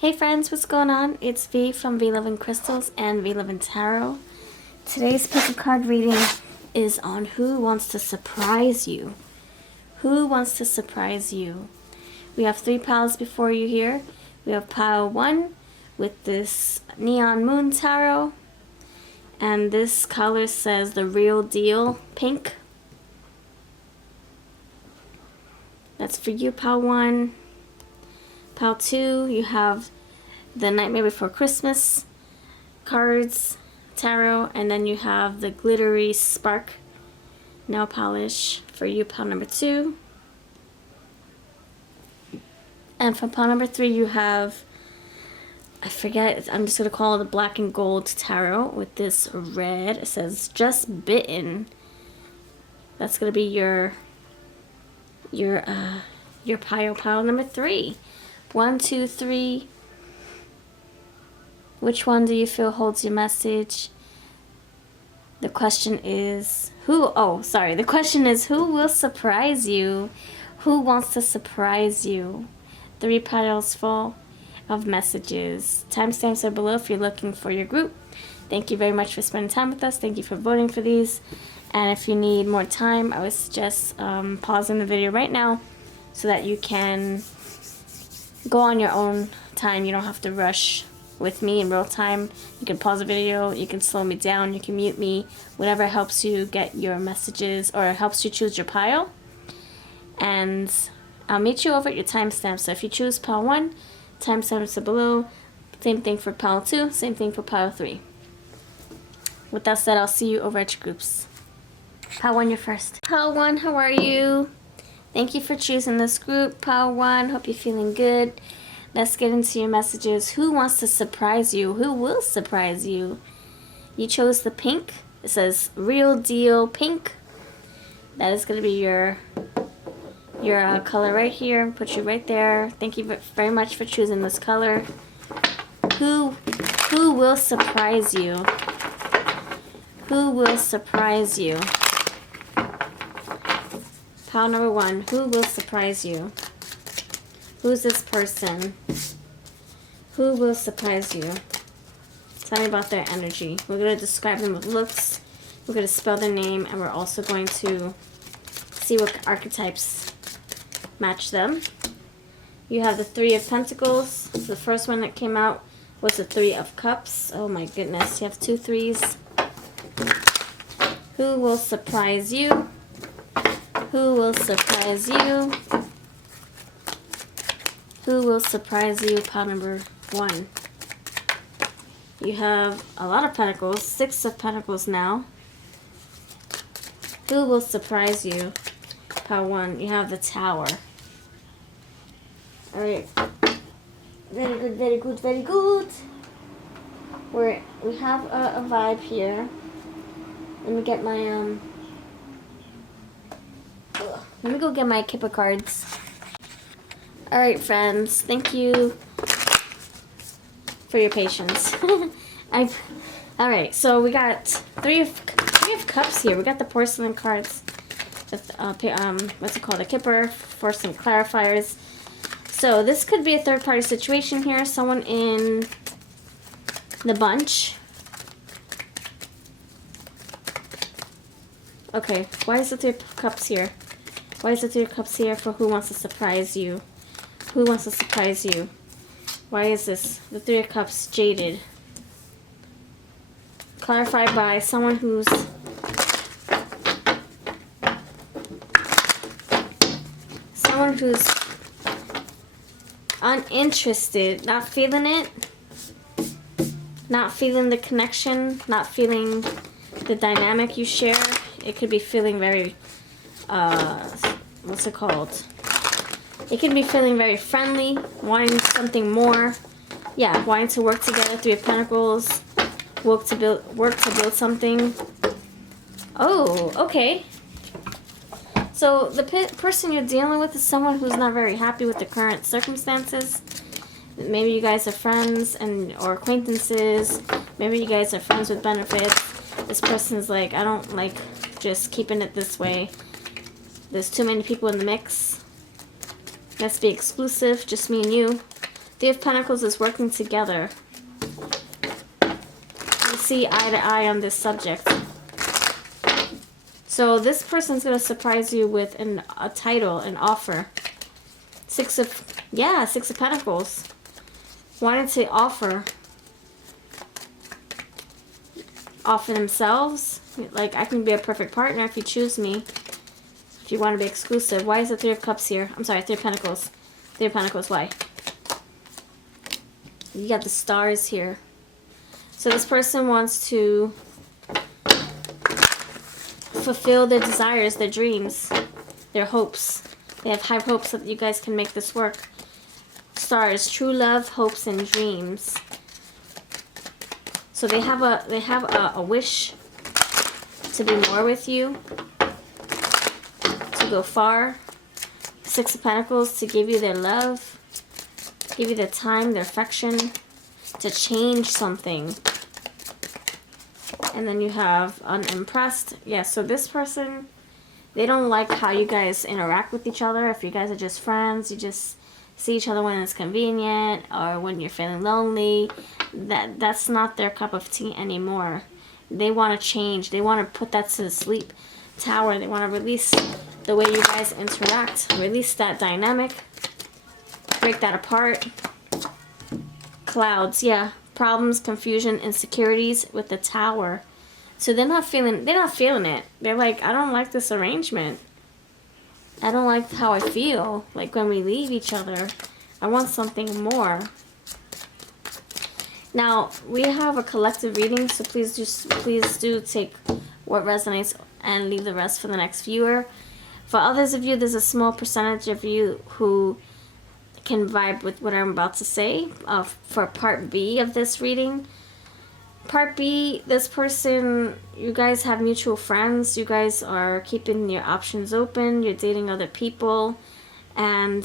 Hey friends, what's going on? It's V from VLoveCrystals and VLoveTarot. Today's pick of card reading is on who wants to surprise you. Who wants to surprise you? We have 3 piles before you here. We have pile 1 with this neon moon tarot. And this color says the real deal pink. That's for you, pile 1. Pile 2, you have the Nightmare Before Christmas cards, tarot, and then you have the glittery spark nail polish for you, pile number 2. And for pile number 3, you have, I forget, I'm just going to call it the black and gold tarot with this red. It says just bitten. That's going to be your pile number 3. 1, 2, 3. Which one do you feel holds your message? The question is the question is who will surprise you? Who wants to surprise you? 3 piles full of messages. Timestamps are below if you're looking for your group. Thank you very much for spending time with us. Thank you for voting for these. And if you need more time, I would suggest pausing the video right now so that you can go on your own time. You don't have to rush with me in real time. You can pause the video, you can slow me down, you can mute me, whatever helps you get your messages or helps you choose your pile. And I'll meet you over at your timestamp. So if you choose pile 1, timestamps are below. Same thing for pile 2, same thing for pile 3. With that said, I'll see you over at your groups. Pile 1, you're first. Pile 1, how are you? Thank you for choosing this group, pile 1. Hope you're feeling good. Let's get into your messages. Who wants to surprise you? Who will surprise you? You chose the pink. It says real deal pink. That is going to be your color right here. Put you right there. Thank you very much for choosing this color. Who will surprise you? Who will surprise you? Pile number 1, who will surprise you? Who's this person? Who will surprise you? Tell me about their energy. We're going to describe them with looks. We're going to spell their name, and we're also going to see what archetypes match them. You have the 3 of Pentacles. The first one that came out was the 3 of Cups. Oh my goodness, you have 2 3s. Who will surprise you? Who will surprise you? Who will surprise you? Pile number 1. You have a lot of pentacles, 6 of pentacles now. Who will surprise you? Pile 1. You have the Tower. Alright. Very good, very good, very good. We have a vibe here. Let me get my let me go get my Kipper cards. Alright, friends. Thank you for your patience. Alright, so we got 3 of Cups here. We got the porcelain cards. With, what's it called? A Kipper for some clarifiers. So this could be a third-party situation here. Someone in the bunch. Okay, why is the 3 of Cups here? Why is the 3 of Cups here for who wants to surprise you? Who wants to surprise you? Why is this? The 3 of Cups jaded. Clarified by someone who's uninterested, not feeling it, not feeling the connection, not feeling the dynamic you share. It could be feeling very what's it called? It can be feeling very friendly, wanting something more. Yeah, wanting to work together. 3 of Pentacles. Work to build something. Oh, okay. So the person you're dealing with is someone who's not very happy with the current circumstances. Maybe you guys are friends or acquaintances. Maybe you guys are friends with benefits. This person's like, I don't like just keeping it this way. There's too many people in the mix. Let's be exclusive, just me and you. Three of Pentacles is working together. You see eye to eye on this subject. So this person's going to surprise you with a title, an offer. Six of Pentacles. Wanting to offer themselves. Like, I can be a perfect partner if you choose me. If you want to be exclusive. Why is the Three of Cups here? I'm sorry, Three of Pentacles. Three of Pentacles, why? You got the stars here. So this person wants to fulfill their desires, their dreams, their hopes. They have high hopes that you guys can make this work. Stars, true love, hopes, and dreams. So they have a wish to be more with you, to go far. Six of Pentacles, to give you their love, give you their time, their affection, to change something. And then you have unimpressed. Yeah, so this person, they don't like how you guys interact with each other. If you guys are just friends, you just see each other when it's convenient or when you're feeling lonely. That's not their cup of tea anymore. They want to change. They want to put that to the sleep tower. They want to release the way you guys interact. Release that dynamic. Break that apart. Clouds, yeah. Problems, confusion, insecurities with the tower. So they're not feeling it. They're like, I don't like this arrangement. I don't like how I feel. Like when we leave each other. I want something more. Now, we have a collective reading, so please do take what resonates and leave the rest for the next viewer. For others of you, there's a small percentage of you who can vibe with what I'm about to say. For part B of this reading. Part B, this person, you guys have mutual friends. You guys are keeping your options open. You're dating other people. And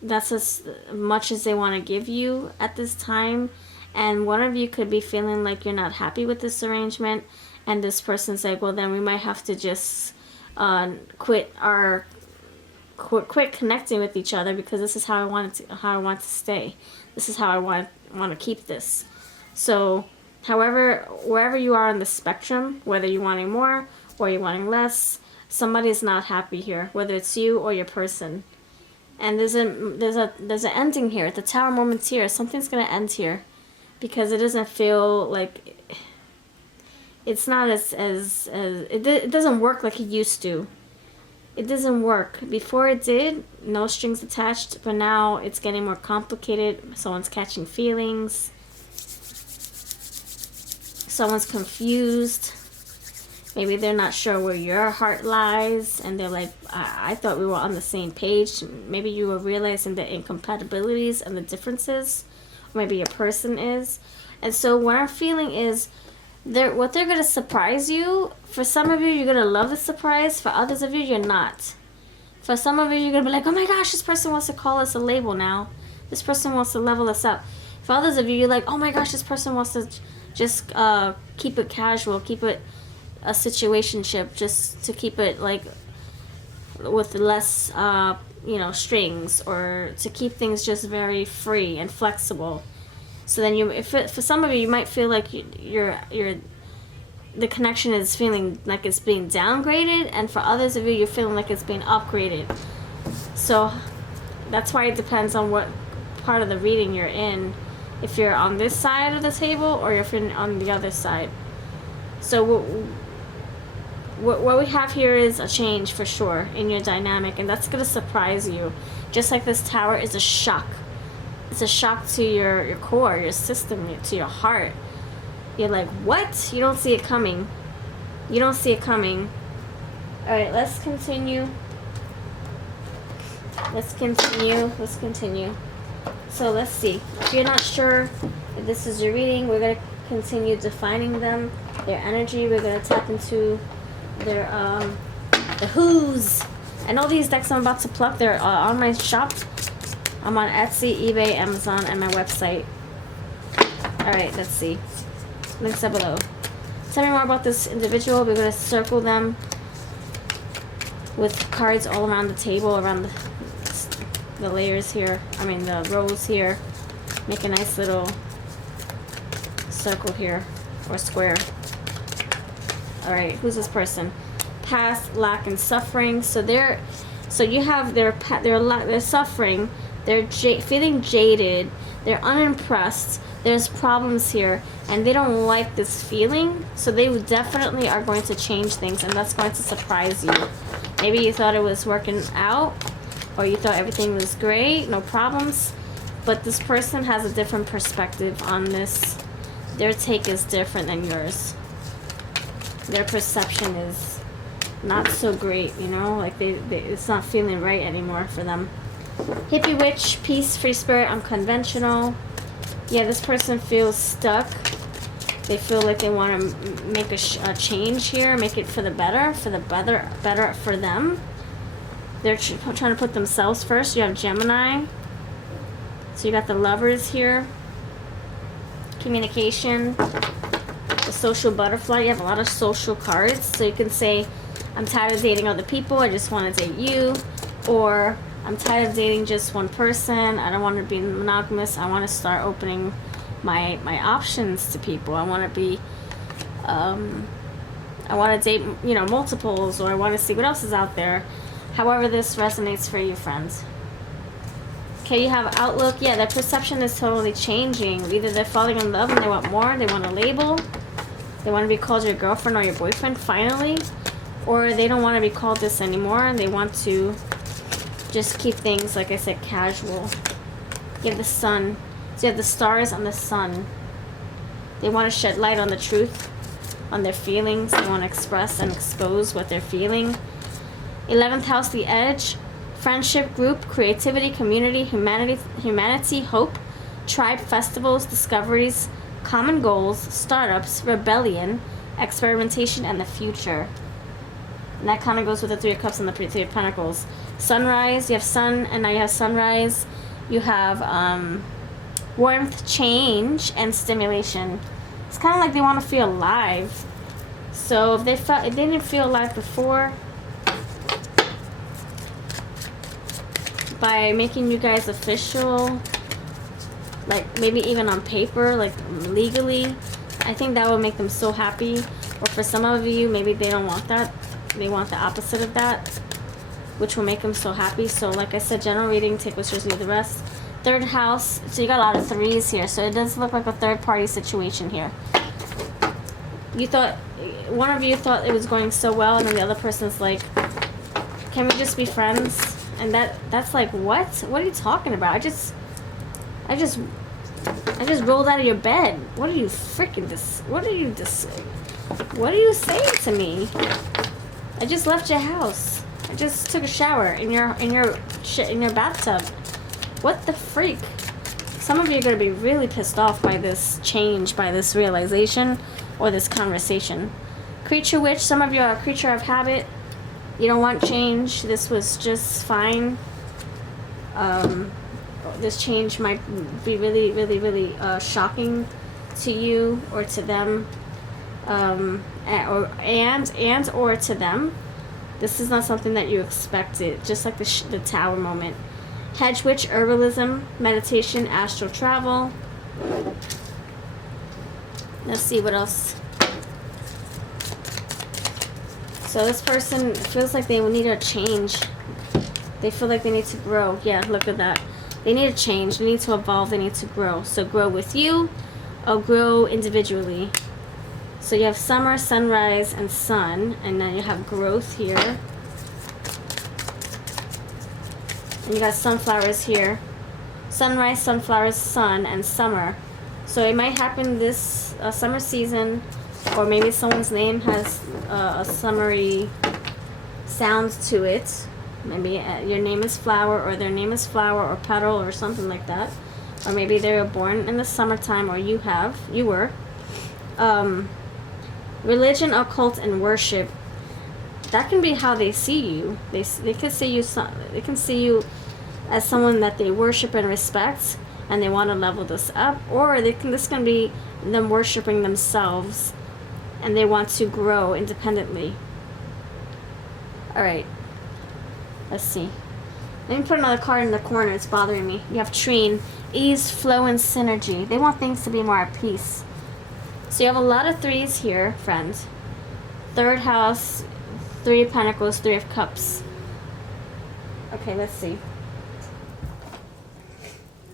that's as much as they want to give you at this time. And one of you could be feeling like you're not happy with this arrangement. And this person's like, well, then we might have to just quit connecting with each other, because this is how I want to stay. This is how I want to keep this. So, however, wherever you are on the spectrum, whether you're wanting more or you're wanting less, somebody's not happy here, whether it's you or your person. And there's an ending here. The Tower moment's here. Something's gonna end here, because it doesn't feel like it's not as it doesn't work like it used to. It doesn't work. Before it did, no strings attached, but now it's getting more complicated. Someone's catching feelings. Someone's confused. Maybe they're not sure where your heart lies, and they're like, I thought we were on the same page. Maybe you were realizing the incompatibilities and the differences. Or maybe your person is. And so what I'm feeling is, what they're going to surprise you. For some of you, you're going to love the surprise. For others of you, you're not. For some of you, you're going to be like, oh my gosh, this person wants to call us a label now. This person wants to level us up. For others of you, you're like, oh my gosh, this person wants to just keep it casual, keep it a situationship, just to keep it like with less, strings, or to keep things just very free and flexible. So then for some of you, you might feel like the connection is feeling like it's being downgraded, and for others of you, you're feeling like it's being upgraded. So that's why it depends on what part of the reading you're in. If you're on this side of the table, or if you're on the other side. So what we have here is a change for sure in your dynamic, and that's going to surprise you. Just like this Tower is a shock. It's a shock to your core, your system, to your heart. You're like, what? You don't see it coming. You don't see it coming. Alright, let's continue. Let's continue. So let's see. If you're not sure if this is your reading, we're going to continue defining them, their energy. We're going to tap into their the who's. And all these decks I'm about to pluck, they're on my shop. I'm on Etsy, eBay, Amazon, and my website. Alright, let's see. Links are below. Tell me more about this individual. We're going to circle them with cards all around the table, around the layers here. The rows here. Make a nice little circle here, or square. All right, who's this person? Past, lack, and suffering. So you have they're suffering. They're feeling jaded. They're unimpressed. There's problems here, and they don't like this feeling. So they definitely are going to change things, and that's going to surprise you. Maybe you thought it was working out, or you thought everything was great, no problems. But this person has a different perspective on this. Their take is different than yours. Their perception is not so great, you know? Like it's not feeling right anymore for them. Hippie witch, peace, free spirit, unconventional. Yeah, this person feels stuck. They feel like they want to make a change here, make it for the better for them. They're trying to put themselves first. You have Gemini. So you got the Lovers here. Communication. The social butterfly. You have a lot of social cards. So you can say, I'm tired of dating other people. I just want to date you. Or, I'm tired of dating just one person. I don't want to be monogamous. I want to start opening my options to people. I want to be, I want to date, you know, multiples, or I want to see what else is out there. However this resonates for you, friends. Okay, you have outlook. Yeah, their perception is totally changing. Either they're falling in love and they want more. They want a label. They want to be called your girlfriend or your boyfriend, finally. Or they don't want to be called this anymore. They want to just keep things, like I said, casual. You have the sun. So you have the stars and the sun. They want to shed light on the truth, on their feelings. They want to express and expose what they're feeling. 11th house, the edge. Friendship, group, creativity, community, humanity, hope, tribe, festivals, discoveries, common goals, startups, rebellion, experimentation, and the future. And that kind of goes with the Three of Cups and the Three of Pentacles. Sunrise, you have sun, and now you have sunrise. You have warmth, change, and stimulation. It's kind of like they want to feel alive. So if they didn't feel alive before, by making you guys official, like maybe even on paper, like legally, I think that would make them so happy. Or for some of you, maybe they don't want that. They want the opposite of that, which will make them so happy. So like I said, general reading, take what's yours, leave the rest. Third house, so you got a lot of threes here, so it does look like a third party situation here. You thought, one of you thought it was going so well, and then the other person's like, can we just be friends? And that's like, what? What are you talking about? I just rolled out of your bed. What are you freaking what are you saying to me? I just left your house. I just took a shower in your bathtub. What the freak? Some of you are going to be really pissed off by this change, by this realization, or this conversation. Creature witch, some of you are a creature of habit. You don't want change. This was just fine. This change might be really, really, really shocking to you or to them, or to them. This is not something that you expected. Just like the Tower moment. Hedge witch, herbalism, meditation, astral travel. Let's see what else. So this person feels like they will need a change. They feel like they need to grow. Yeah, look at that. They need a change. They need to evolve. They need to grow. So grow with you or grow individually. So you have summer, sunrise, and sun. And then you have growth here. And you got sunflowers here. Sunrise, sunflowers, sun, and summer. So it might happen this summer season. Or maybe someone's name has a summery sound to it. Maybe your name is Flower, or their name is Flower, or Petal, or something like that. Or maybe they were born in the summertime, or you were. Religion, occult, and worship. That can be how they see you. They can see you. They can see you as someone that they worship and respect, and they want to level this up. Or this can be them worshiping themselves, and they want to grow independently. All right. Let's see. Let me put another card in the corner. It's bothering me. You have Trine. ease, flow, and synergy. They want things to be more at peace. So you have a lot of threes here, friends. Third house, Three of Pentacles, Three of Cups. Okay, let's see.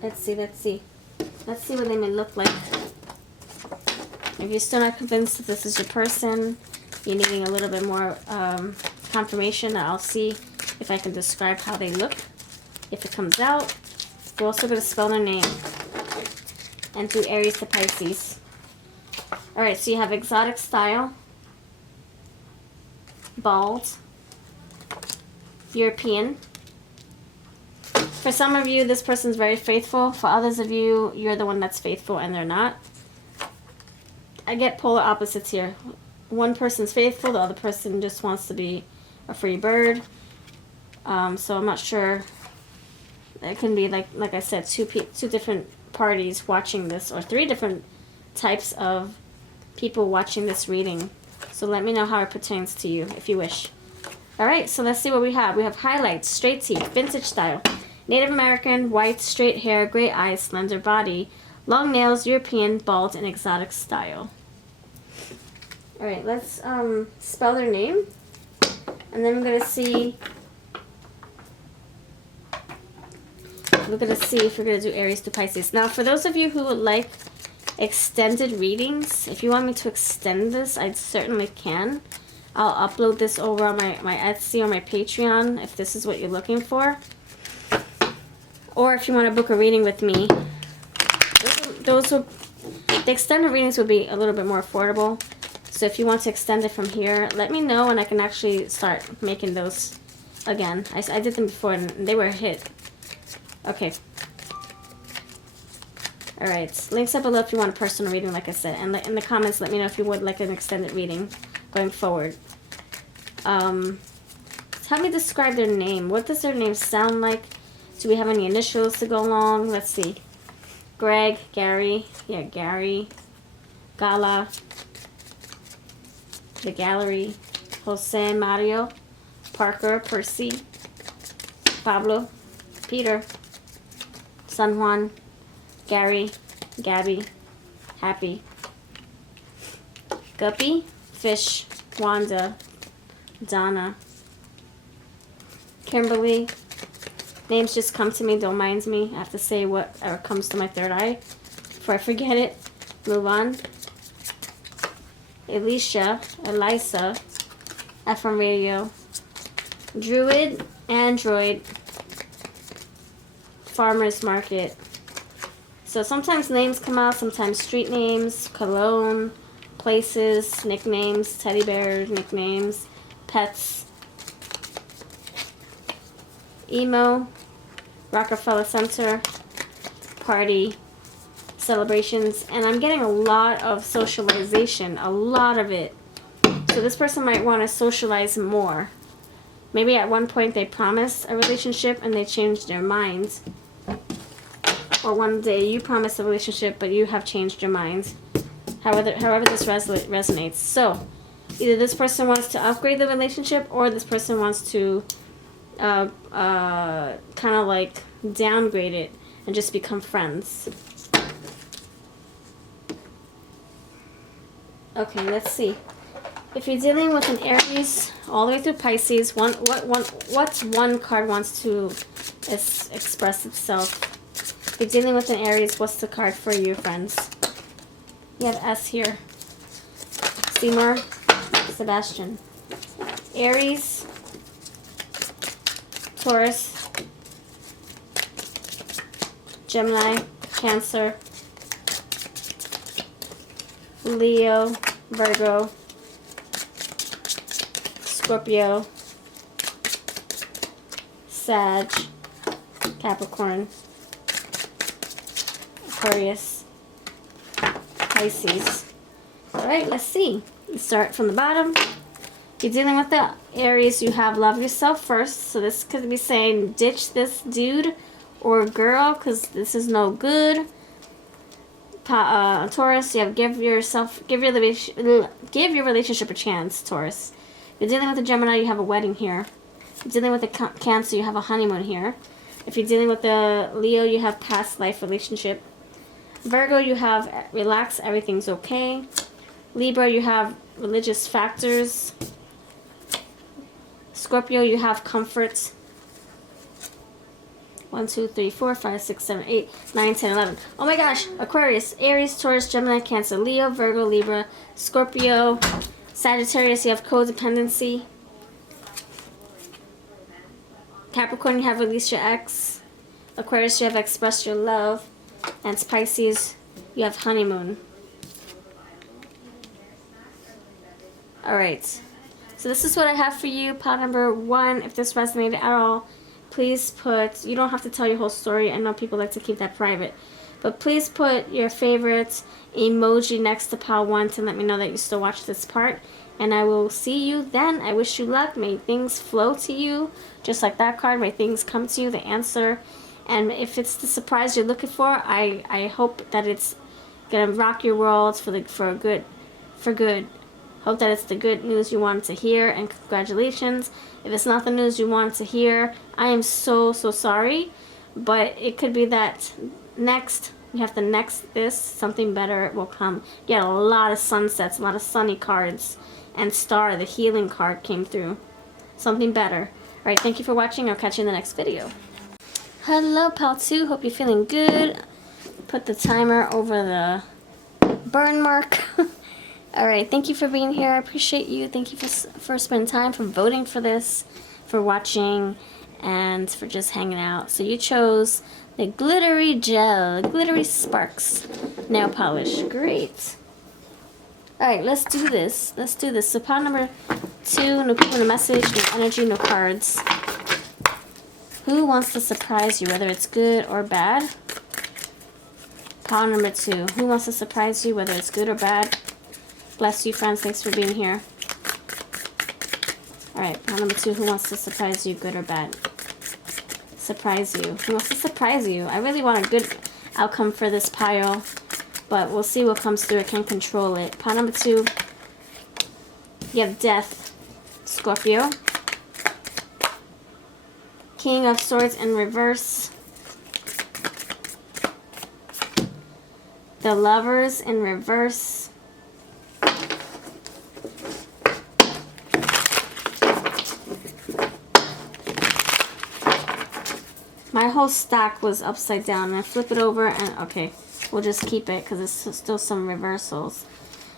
Let's see what they may look like. If you're still not convinced that this is your person, you're needing a little bit more confirmation, I'll see if I can describe how they look. If it comes out, we're also going to spell their name and do Aries to Pisces. Alright, so you have exotic style, bald, European. For some of you, this person's very faithful. For others of you, you're the one that's faithful and they're not. I get polar opposites here. One person's faithful, the other person just wants to be a free bird. So I'm not sure. It can be like I said, two different parties watching this, or three different types of people watching this reading. So let me know how it pertains to you if you wish. Alright, so let's see what we have. We have highlights, straight teeth, vintage style, Native American, white, straight hair, gray eyes, slender body, long nails, European, bald, and exotic style. Alright, let's spell their name. And then we're going to see if we're going to do Aries to Pisces. Now, for those of you who would like extended readings, if you want me to extend this, I certainly can. I'll upload this over on my Etsy or my Patreon if this is what you're looking for. Or if you want to book a reading with me, the extended readings would be a little bit more affordable. So if you want to extend it from here, let me know and I can actually start making those again. I did them before and they were a hit. Okay. Alright, links up below if you want a personal reading, like I said. And in the comments, let me know if you would like an extended reading going forward. Have me describe their name. What does their name sound like? Do we have any initials to go along? Let's see. Greg, Gary. Yeah, Gary. Gala. The Gallery. Jose, Mario. Parker, Percy. Pablo. Peter. San Juan. Gary, Gabby, Happy, Guppy, Fish, Wanda, Donna, Kimberly. Names just come to me, don't mind me. I have to say whatever comes to my third eye before I forget it. Move on. Alicia, Elisa, FM Radio, Druid, Android, Farmer's Market. So sometimes names come out, sometimes street names, cologne, places, nicknames, teddy bears, nicknames, pets, emo, Rockefeller Center, party, celebrations, and I'm getting a lot of socialization, a lot of it. So this person might want to socialize more. Maybe at one point they promised a relationship and they changed their minds. Or one day you promised a relationship, but you have changed your mind. However this resonates. So, either this person wants to upgrade the relationship, or this person wants to kind of like downgrade it and just become friends. Okay, let's see. If you're dealing with an Aries all the way through Pisces, what one card wants to express itself? If you're dealing with an Aries, what's the card for you, friends? You have S here. Seymour, Sebastian. Aries, Taurus, Gemini, Cancer, Leo, Virgo, Scorpio, Sag, Capricorn, Aquarius, Pisces. Alright, let's see. You start from the bottom. If you're dealing with the Aries, you have love yourself first. So this could be saying ditch this dude or girl because this is no good. Taurus, you have give your relationship a chance, Taurus. If you're dealing with a Gemini, you have a wedding here. If you're dealing with a Cancer, you have a honeymoon here. If you're dealing with a Leo, you have past life relationship. Virgo, you have relax, everything's okay. Libra, you have religious factors. Scorpio, you have comfort. 1, 2, 3, 4, 5, 6, 7, 8, 9, 10, 11. Oh my gosh. Aquarius, Aries, Taurus, Gemini, Cancer, Leo, Virgo, Libra, Scorpio, Sagittarius, you have codependency. Capricorn, you have release your ex. Aquarius, you have express your love. And Pisces, you have honeymoon. Alright. So this is what I have for you. Pile number 1. If this resonated at all, please put, you don't have to tell your whole story. I know people like to keep that private. But please put your favorite emoji next to pile 1 to let me know that you still watch this part. And I will see you then. I wish you luck. May things flow to you. Just like that card. May things come to you. The answer. And if it's the surprise you're looking for, I hope that it's going to rock your world for good. Hope that it's the good news you wanted to hear, and congratulations. If it's not the news you wanted to hear, I am so sorry, but it could be that next, you have to next this, something better will come. You had a lot of sunsets, a lot of sunny cards, and Star, the healing card, came through. Something better. Alright, thank you for watching. I'll catch you in the next video. Hello, pal 2. Hope you're feeling good. Put the timer over the burn mark. Alright, thank you for being here. I appreciate you. Thank you for spending time, for voting for this, for watching, and for just hanging out. So you chose the glittery gel, glittery sparks nail polish. Great. Alright, let's do this. Let's do this. So pile number 2, no people, no message, no energy, no cards. Who wants to surprise you, whether it's good or bad? Pile number 2. Who wants to surprise you, whether it's good or bad? Bless you, friends. Thanks for being here. Alright, pile number 2. Who wants to surprise you, good or bad? Surprise you. Who wants to surprise you? I really want a good outcome for this pile, but we'll see what comes through. I can't control it. Pile number 2. You have Death, Scorpio. King of Swords in reverse. The Lovers in reverse. My whole stack was upside down, and I flip it over, and okay, we'll just keep it because there's still some reversals.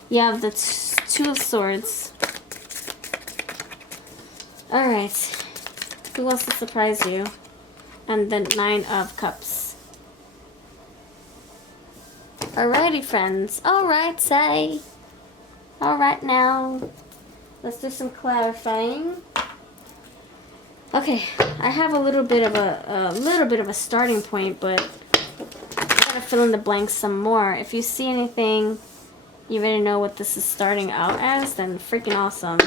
You have the 2 of Swords. Alright, who wants to surprise you? And the 9 of Cups. Alrighty, friends. Alright, say. Alright, now, let's do some clarifying. Okay, I have a little bit of a starting point, but I gotta fill in the blanks some more. If you see anything, you already know what this is starting out as, then freaking awesome.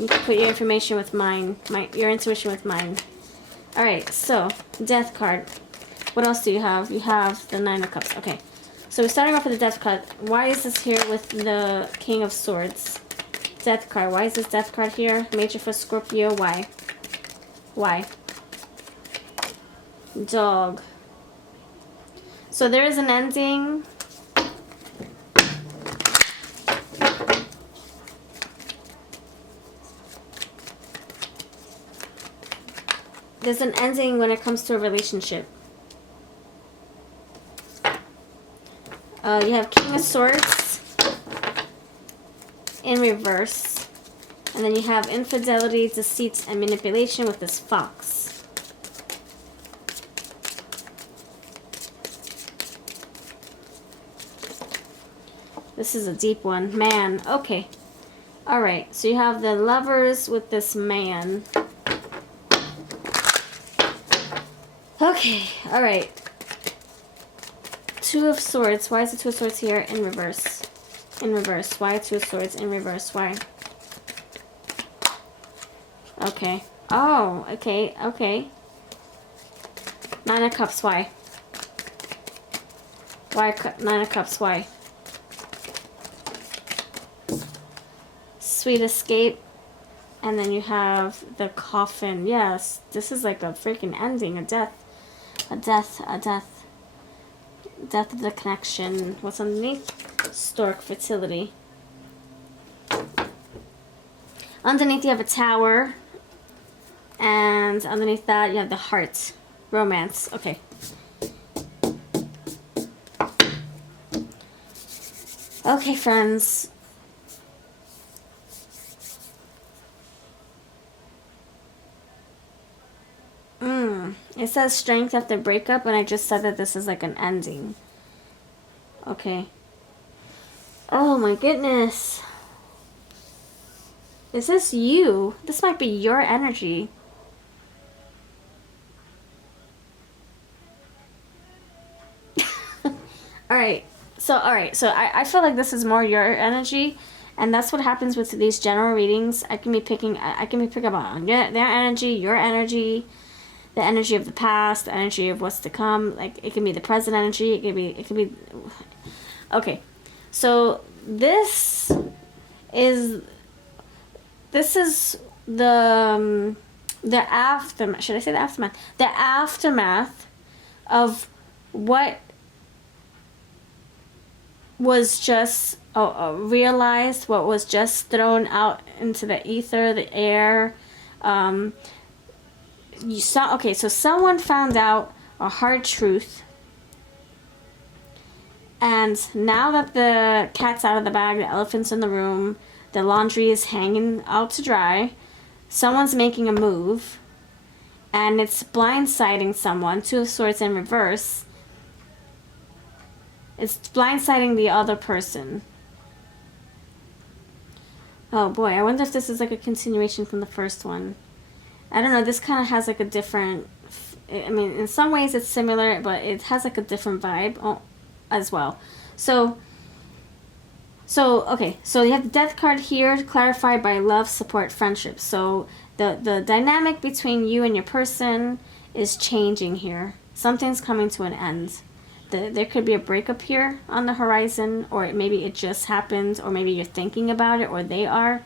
You can put your information with mine, your intuition with mine. Alright, so, Death card. What else do you have? You have the 9 of Cups. Okay, so we're starting off with the Death card. Why is this here with the King of Swords? Death card. Why is this Death card here? Major for Scorpio. Why? Why? Dog. So there is an ending. There's an ending when it comes to a relationship. You have King of Swords in reverse. And then you have infidelity, deceit, and manipulation with this fox. This is a deep one. Man. Okay. Alright. So you have the Lovers with this man. Okay. Alright. 2 of Swords. Why is the 2 of Swords here in reverse? In reverse. Why 2 of Swords in reverse? Why? Okay. Oh, okay, okay. 9 of Cups, why? Why 9 of Cups, why? Sweet Escape And then you have the coffin. Yes, this is like a freaking ending, a death. A death, a death. Death of the connection. What's underneath? Stork, fertility. Underneath you have a tower. And underneath that you have the heart. Romance. Okay. Okay, friends. It says strength after breakup, and I just said that this is like an ending. Okay. Oh my goodness. Is this you? This might be your energy. Alright. So I feel like this is more your energy. And that's what happens with these general readings. I can be picking up on their energy, your energy, the energy of the past, the energy of what's to come. Like, it can be the present energy. It can be. Okay, so this is the aftermath. Should I say the aftermath? The aftermath of what was just realized, what was just thrown out into the ether, the air. You saw. Okay, so someone found out a hard truth, and now that the cat's out of the bag, the elephant's in the room, the laundry is hanging out to dry, someone's making a move, and it's blindsiding someone. Two of Swords in reverse. It's blindsiding the other person. Oh boy, I wonder if this is like a continuation from the first one. I don't know, this kind of has like a different, I mean, in some ways it's similar, but it has like a different vibe as well. So okay, so you have the death card here, clarified by love, support, friendship. So the dynamic between you and your person is changing here. Something's coming to an end. There could be a breakup here on the horizon, or maybe it just happened, or maybe you're thinking about it, or they are.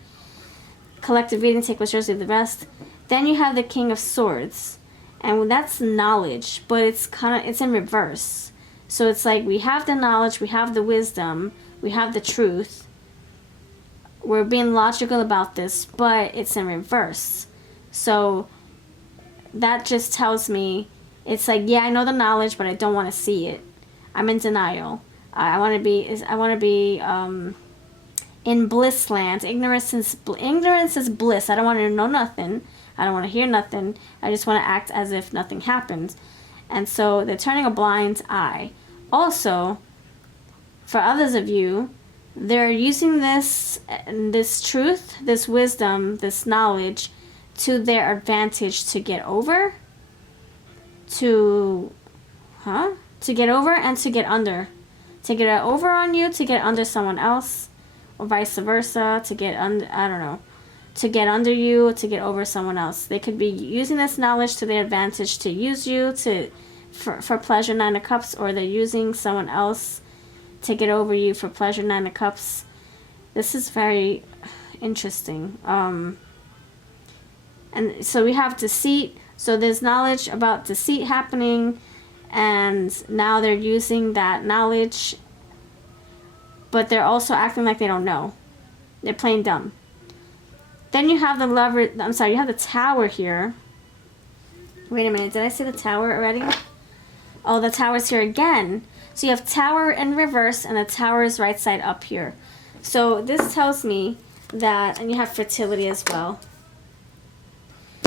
Collective reading, take what's yours, leave the rest. Then you have the King of Swords, and that's knowledge, but it's in reverse. So it's like we have the knowledge, we have the wisdom, we have the truth. We're being logical about this, but it's in reverse. So that just tells me, it's like, yeah, I know the knowledge, but I don't want to see it. I'm in denial. I want to be in bliss land. Ignorance is bliss. I don't want to know nothing. I don't want to hear nothing. I just want to act as if nothing happened. And so they're turning a blind eye. Also, for others of you, they're using this truth, this wisdom, this knowledge to their advantage to get over, to get over and to get under. To get over on you, to get under someone else, or vice versa, to get under, I don't know, to get under you, to get over someone else. They could be using this knowledge to their advantage to use you for pleasure, Nine of Cups, or they're using someone else to get over you for pleasure, Nine of Cups. This is very interesting. And so we have deceit. So there's knowledge about deceit happening, and now they're using that knowledge, but they're also acting like they don't know. They're playing dumb. Then you have the lover. I'm sorry, you have the Tower here. Wait a minute, did I say the Tower already? Oh, the Tower's here again. So you have Tower in reverse, and the Tower is right side up here. So this tells me that, and you have fertility as well.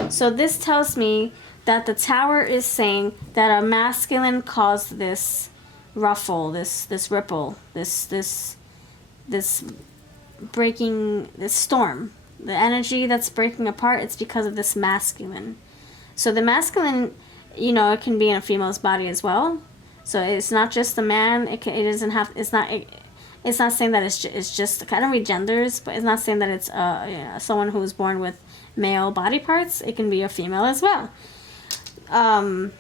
So this tells me that the Tower is saying that a masculine caused this ruffle, this ripple, this breaking, this storm. The energy that's breaking apart, it's because of this masculine. So the masculine, it can be in a female's body as well. So it's not just the man. It's not saying that it's just, I don't read genders, but it's not saying that it's someone who was born with male body parts. It can be a female as well. I'm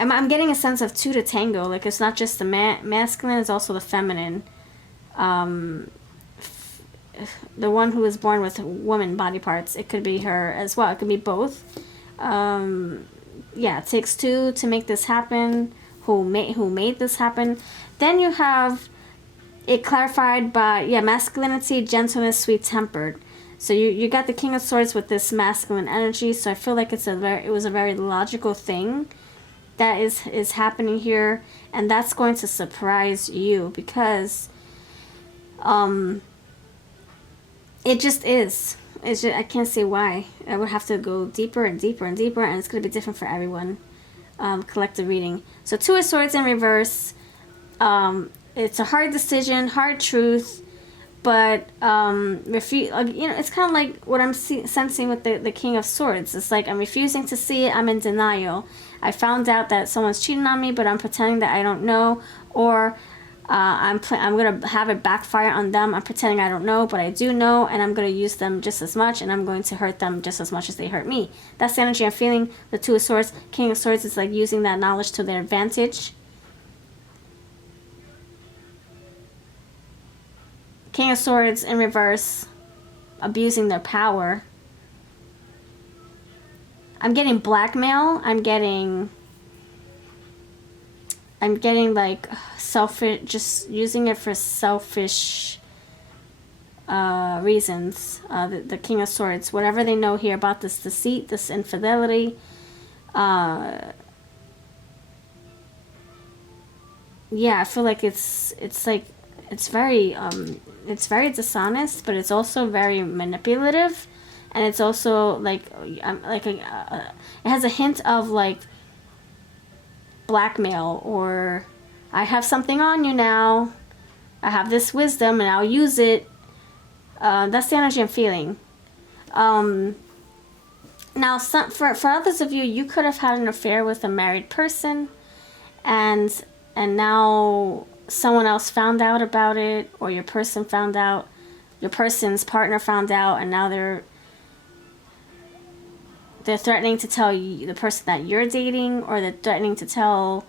getting a sense of two to tango. Like, it's not just the masculine, it's also the feminine. the one who was born with woman body parts. It could be her as well. It could be both. Yeah, it takes two to make this happen. Who made this happen? Then you have it clarified by, yeah, masculinity, gentleness, sweet-tempered. So you got the King of Swords with this masculine energy. So I feel like it was a very logical thing that is happening here, and that's going to surprise you because it just is. It's just, I can't say why. I would have to go deeper and deeper and deeper, and it's going to be different for everyone. Collective reading. So Two of Swords in reverse. It's a hard decision, hard truth, but it's kind of like what I'm sensing with the King of Swords. It's like I'm refusing to see it. I'm in denial. I found out that someone's cheating on me, but I'm pretending that I don't know, or I'm gonna have it backfire on them. I'm pretending I don't know, but I do know, and I'm gonna use them just as much, and I'm going to hurt them just as much as they hurt me. That's the energy I'm feeling. The Two of Swords, King of Swords is like using that knowledge to their advantage. King of Swords in reverse, abusing their power. I'm getting blackmail. I'm getting like selfish, just using it for selfish reasons. The King of Swords, whatever they know here about this deceit, this infidelity. Yeah, I feel like it's very dishonest, but it's also very manipulative, and it's also like it has a hint of like blackmail, or I have something on you now. I have this wisdom and I'll use it. That's the energy I'm feeling. Now, for others of you, you could have had an affair with a married person, and now someone else found out about it, or your person found out, your person's partner found out, and now they're threatening to tell you, the person that you're dating, or they're threatening to tell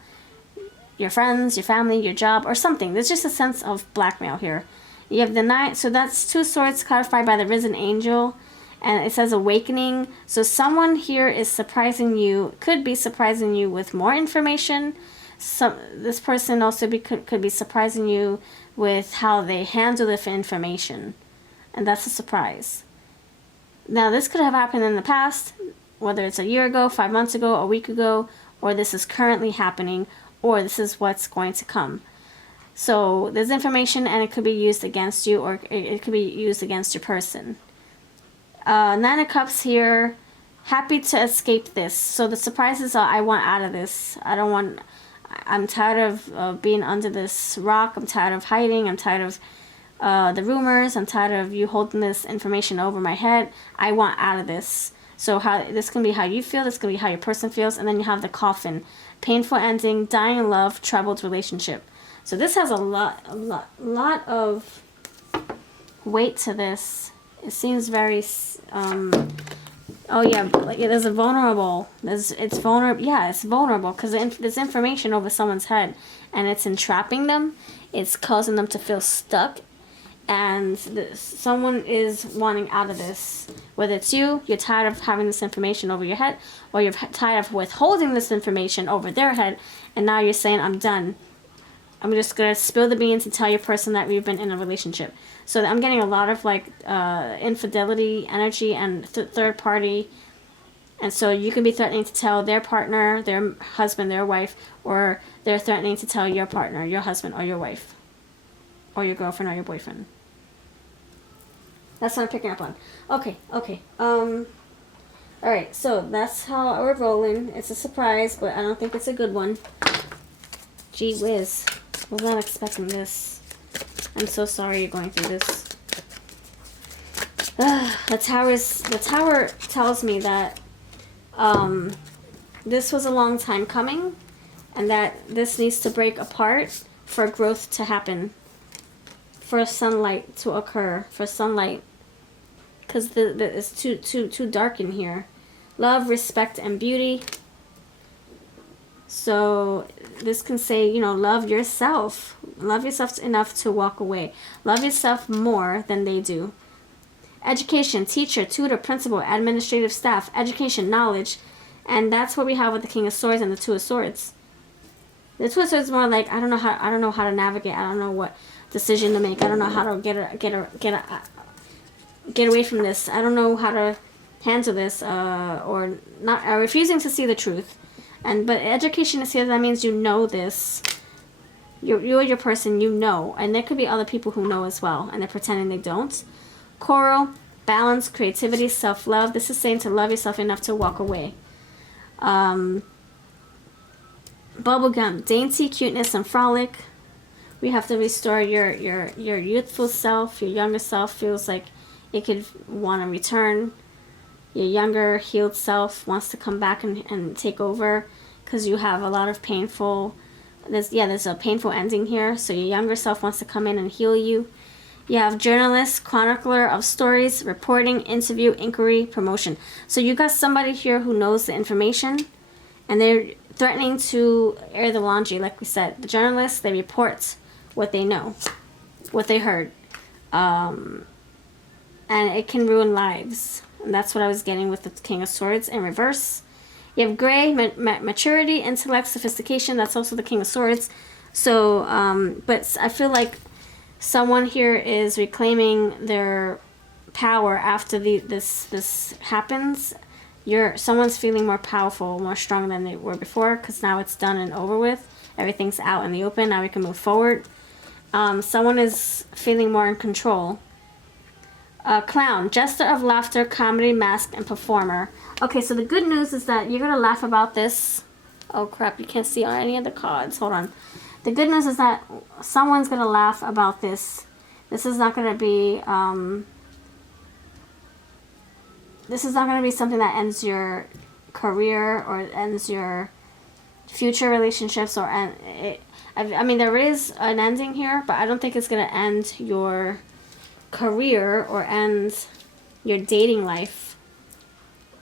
your friends, your family, your job, or something. There's just a sense of blackmail here. You have the Knight, so that's Two Swords clarified by the Risen Angel, and it says awakening. So someone here is surprising you, could be surprising you with more information. This person also could be surprising you with how they handle the information, and that's a surprise. Now, this could have happened in the past, whether it's a year ago, 5 months ago, a week ago, or this is currently happening, or this is what's going to come. So there's information, and it could be used against you, or it could be used against your person. Nine of Cups here, happy to escape this. So the surprises are, I want out of this. I'm tired of being under this rock. I'm tired of hiding. I'm tired of the rumors. I'm tired of you holding this information over my head. I want out of this. So this can be how you feel. This can be how your person feels. And then you have the Coffin. Painful ending, dying in love, troubled relationship. So this has a lot of weight to this. It seems very, oh yeah, there's a vulnerable, it's vulnerable, yeah, it's vulnerable, because there's information over someone's head, and it's entrapping them, it's causing them to feel stuck, and someone is wanting out of this. Whether it's you're tired of having this information over your head, or you're tired of withholding this information over their head, and now you're saying, I'm done. I'm just going to spill the beans and tell your person that we've been in a relationship. So I'm getting a lot of like infidelity energy and third party. And so you can be threatening to tell their partner, their husband, their wife, or they're threatening to tell your partner, your husband, or your wife, or your girlfriend, or your boyfriend. That's what I'm picking up on. Okay. Alright, so that's how we're rolling. It's a surprise, but I don't think it's a good one. Gee whiz. Was not expecting this. I'm so sorry you're going through this. The tower tells me that this was a long time coming, and that this needs to break apart for growth to happen, for sunlight to occur, because it's too dark in here. Love, respect, and beauty. So this can say, you know, love yourself. Love yourself enough to walk away. Love yourself more than they do. Education, teacher, tutor, principal, administrative staff, education, knowledge. And that's what we have with the King of Swords and the Two of Swords. The Two of Swords is more like, I don't know how to navigate. I don't know what decision to make. I don't know how to get away from this. I don't know how to handle this, or not, refusing to see the truth. But education is here. That means you know this. You're your person. You know, and there could be other people who know as well, and they're pretending they don't. Coral, balance, creativity, self-love. This is saying to love yourself enough to walk away. Bubblegum, dainty, cuteness, and frolic. We have to restore your youthful self. Your younger self feels like it could want to return. Your younger, healed self wants to come back and take over, because you have a lot of painful... There's a painful ending here. So your younger self wants to come in and heal you. You have journalist, chronicler of stories, reporting, interview, inquiry, promotion. So you got somebody here who knows the information, and they're threatening to air the laundry, like we said. The journalists, they report what they know, what they heard. And it can ruin lives. And that's what I was getting with the King of Swords in reverse. You have gray, maturity, intellect, sophistication. That's also the King of Swords. So, but I feel like someone here is reclaiming their power after this happens. Someone's feeling more powerful, more strong than they were before, because now it's done and over with. Everything's out in the open. Now we can move forward. Someone is feeling more in control. Clown, jester of laughter, comedy, mask, and performer. Okay, so the good news is that you're gonna laugh about this. Oh crap, you can't see on any of the cards. Hold on. The good news is that someone's gonna laugh about this. This is not gonna be something that ends your career or ends your future relationships, or I mean, there is an ending here, but I don't think it's gonna end your career or end your dating life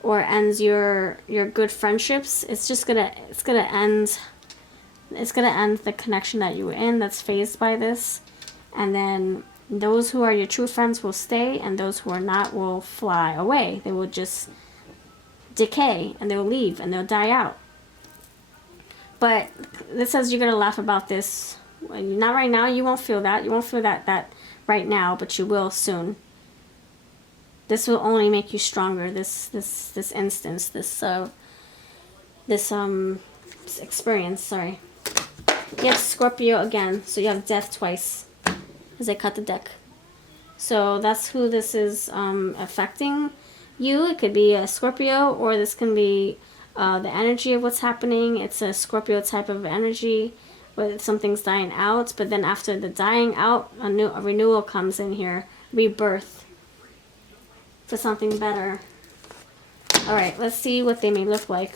or ends your good friendships. It's gonna end the connection that you were in that's phased by this, and then those who are your true friends will stay, and those who are not will fly away. They will just decay, and they'll leave, and they'll die out. But this says you're gonna laugh about this. Not right now. You won't feel that. You won't feel that right now, but you will soon. This will only make you stronger. This instance, this experience. Sorry. You have Scorpio again, so you have death twice, as I cut the deck. So that's who this is affecting you. It could be a Scorpio, or this can be the energy of what's happening. It's a Scorpio type of energy, where something's dying out, but then after the dying out, a renewal comes in here, rebirth for something better. All right, let's see what they may look like.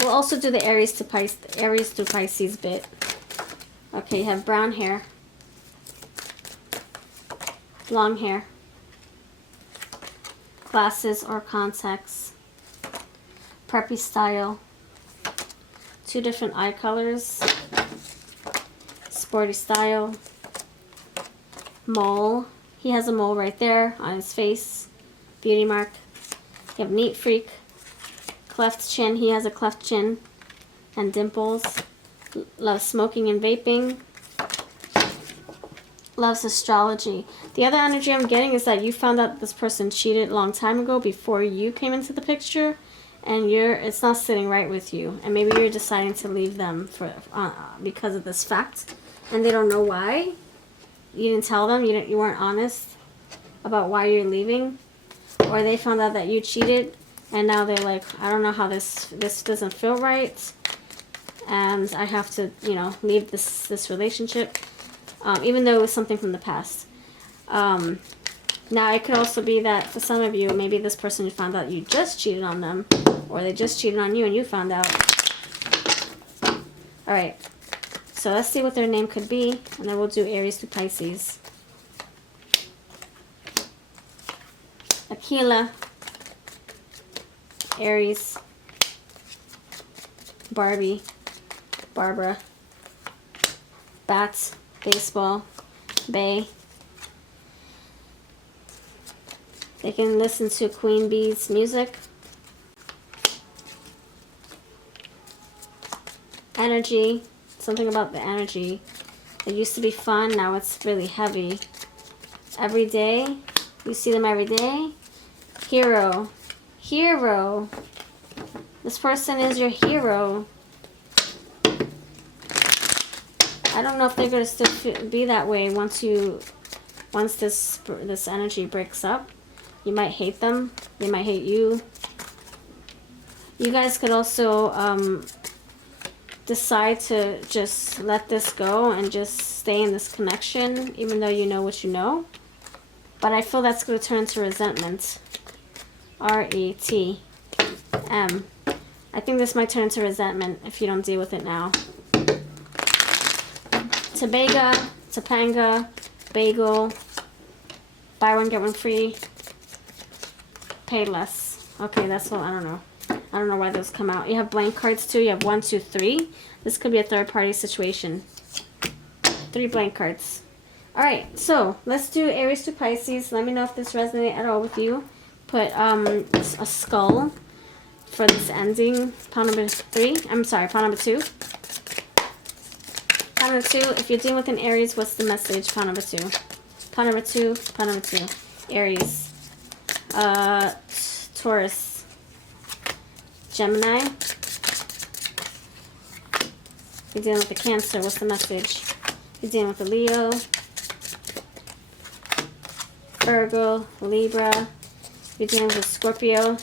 We'll also do the Aries to Pisces bit. Okay, you have brown hair, long hair, glasses or contacts, preppy style, 2 different eye colors, sporty style, mole. He has a mole right there on his face, beauty mark. You have neat freak, cleft chin. He has a cleft chin and dimples. Loves smoking and vaping. Loves astrology. The other energy I'm getting is that you found out this person cheated a long time ago before you came into the picture, and it's not sitting right with you, and maybe you're deciding to leave them because of this fact, and they don't know why. You didn't tell them. You weren't honest about why you're leaving, or they found out that you cheated, and now they're like, I don't know how this doesn't feel right, and I have to leave this relationship, even though it was something from the past. Now it could also be that for some of you, maybe this person found out you just cheated on them, or they just cheated on you and you found out. All right. So let's see what their name could be, and then we'll do Aries to Pisces. Aquila, Aries, Barbie, Barbara, bats, baseball, bay. They can listen to Queen Bee's music. Energy, something about the energy. It used to be fun, now it's really heavy. Every day, you see them every day. Hero, hero. This person is your hero. I don't know if they're going to still be that way once this energy breaks up. You might hate them. They might hate you. You guys could also decide to just let this go and just stay in this connection, even though you know what you know. But I feel that's going to turn into resentment. R-E-T-M. I think this might turn into resentment if you don't deal with it now. Topanga, bagel, buy one, get one free, pay less. Okay, that's all. I don't know. I don't know why those come out. You have blank cards too. You have 1, 2, 3. This could be a third party situation. 3 blank cards. Alright, so let's do Aries to Pisces. Let me know if this resonates at all with you. Put a skull for this ending. Pile number 3. I'm sorry, pile number 2. Pile number 2. If you're dealing with an Aries, what's the message? Pile number 2. Pile number 2. Pile number 2. Aries. Taurus. Gemini. You're dealing with a Cancer. What's the message? You're dealing with a Leo. Virgo. Libra. You're dealing with a Scorpio.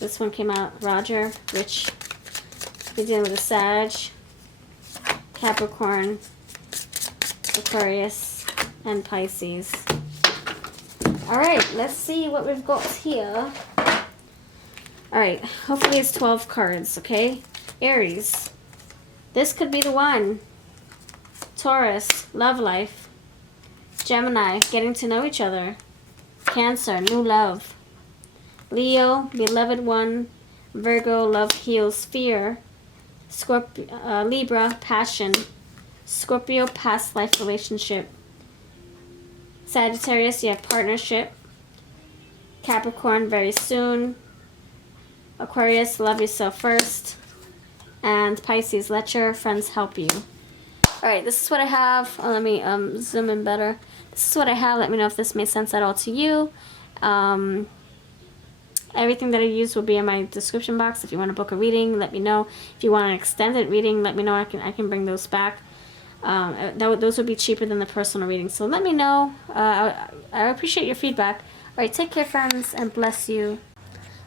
This one came out. Roger. Rich. You're dealing with a Sag. Capricorn. Aquarius. And Pisces. Alright, let's see what we've got here. Alright, hopefully it's 12 cards, okay? Aries. This could be the one. Taurus, love life. Gemini, getting to know each other. Cancer, new love. Leo, beloved one. Virgo, love heals fear. Scorpio, Libra, passion. Scorpio, past life relationship. Sagittarius, you have partnership. Capricorn, very soon. Aquarius, love yourself first. And Pisces, let your friends help you. Alright, this is what I have. Oh, let me zoom in better. This is what I have. Let me know if this made sense at all to you. Everything that I use will be in my description box. If you want to book a reading, let me know. If you want an extended reading, let me know. I can bring those back. Those would be cheaper than the personal reading. So let me know. I appreciate your feedback. Alright, take care, friends, and bless you.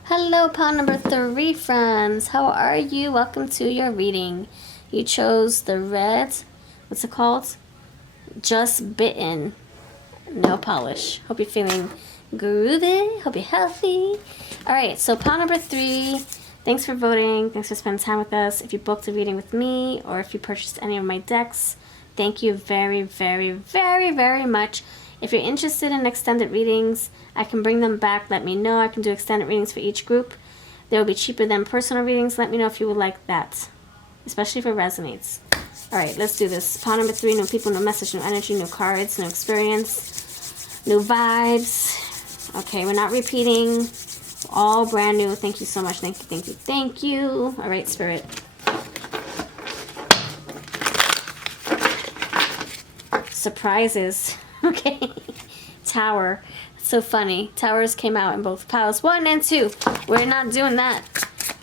Hello, pile number 3, friends. How are you? Welcome to your reading. You chose the red. What's it called? Just Bitten. No polish. Hope you're feeling groovy. Hope you're healthy. Alright, so pile number 3. Thanks for voting. Thanks for spending time with us. If you booked a reading with me or if you purchased any of my decks, thank you very, very, very, very much. If you're interested in extended readings, I can bring them back. Let me know. I can do extended readings for each group. They will be cheaper than personal readings. Let me know if you would like that, especially if it resonates. Alright, let's do this. Pile number 3, new people, new message, new energy, new cards, new experience, new vibes. Okay, we're not repeating. All brand new. Thank you so much. Thank you, thank you, thank you. Alright, Spirit. Surprises. Okay. Tower. It's so funny. Towers came out in both piles 1 and 2. We're not doing that.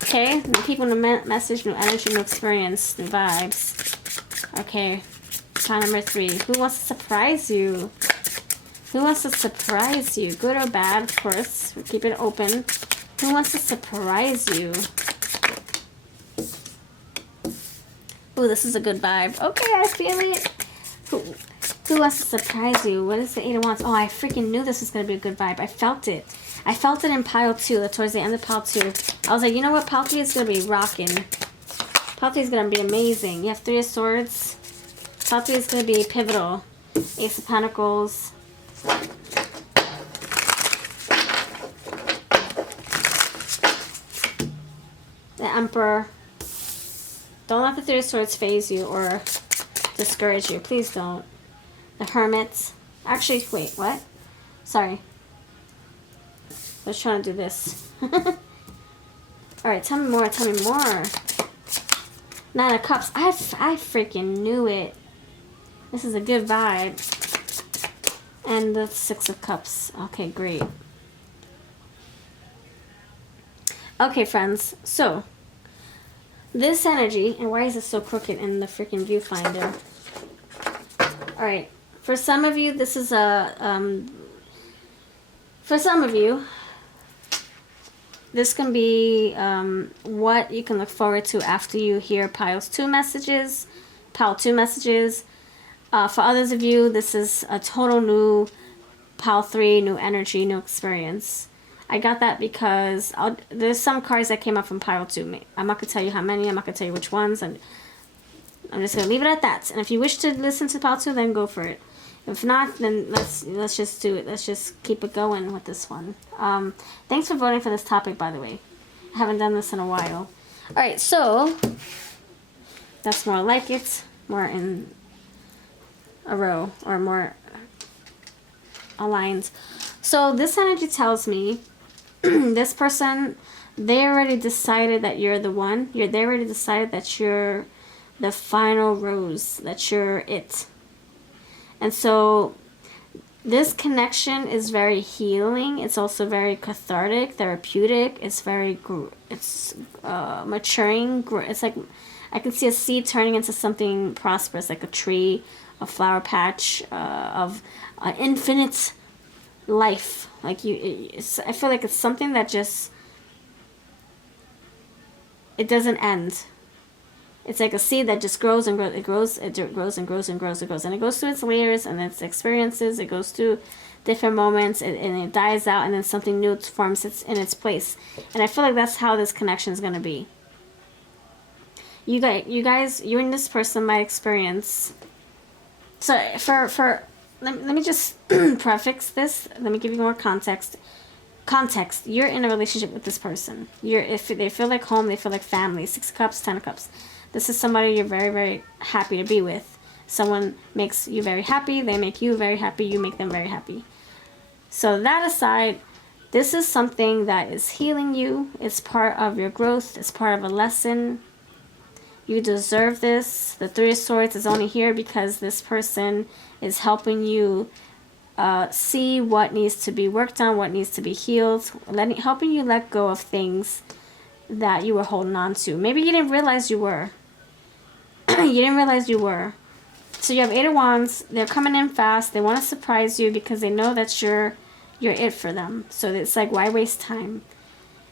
Okay? New people, new message, new energy, new experience, new vibes. Okay. Pile number 3. Who wants to surprise you? Who wants to surprise you? Good or bad, of course. We keep it open. Who wants to surprise you? Ooh, this is a good vibe. Okay, I feel it. Who wants to surprise you? What is the 8 of Wands? Oh, I freaking knew this was going to be a good vibe. I felt it. I felt it in pile 2, towards the end of pile 2. I was like, you know what? Pile 3 is going to be rocking. Pile 3 is going to be amazing. You have 3 of Swords. Pile 3 is going to be pivotal. Ace of Pentacles. The Emperor. Don't let the Three of Swords phase you or discourage you. Please don't. The Hermit. Actually, wait, what? Sorry. I was trying to do this. Alright, tell me more, tell me more. Nine of Cups. I freaking knew it. This is a good vibe. And the Six of Cups. Okay, great. Okay, friends. So, this energy, and why is it so crooked in the freaking viewfinder? Alright, for some of you, this is for some of you, this can be what you can look forward to after you hear Pile 2 messages. For others of you, this is a total new Pile 3, new energy, new experience. I got that because there's some cards that came up from Pile 2. I'm not going to tell you how many, I'm not going to tell you which ones, and I'm just going to leave it at that. And if you wish to listen to Pile 2, then go for it. If not, then let's just do it. Let's just keep it going with this one. Thanks for voting for this topic, by the way. I haven't done this in a while. Alright, so that's more like it. More in a row, or more aligned. So this energy tells me this person, they already decided that you're the one. They already decided that you're the final rose, that you're it. And so this connection is very healing. It's also very cathartic, therapeutic. It's very, maturing. It's like, I can see a seed turning into something prosperous, like a tree, a flower patch, of infinite life. Like I feel like it's something that just, it doesn't end. It's like a seed that just grows and grows. It grows and grows and grows and grows and grows. And it goes through its layers and its experiences. It goes through different moments, and it dies out, and then something new forms in its place. And I feel like that's how this connection is going to be. You guys, you and this person might experience. So let me just prefix this. Let me give you more context. You're in a relationship with this person. If they feel like home, they feel like family. 6 of Cups, 10 of Cups. This is somebody you're very, very happy to be with. Someone makes you very happy. They make you very happy. You make them very happy. So that aside, this is something that is healing you. It's part of your growth. It's part of a lesson. You deserve this. The Three of Swords is only here because this person is helping you see what needs to be worked on, what needs to be healed, helping you let go of things that you were holding on to. Maybe you didn't realize you were. You didn't realize you were. So you have 8 of Wands. They're coming in fast. They want to surprise you because they know that you're it for them. So it's like, why waste time?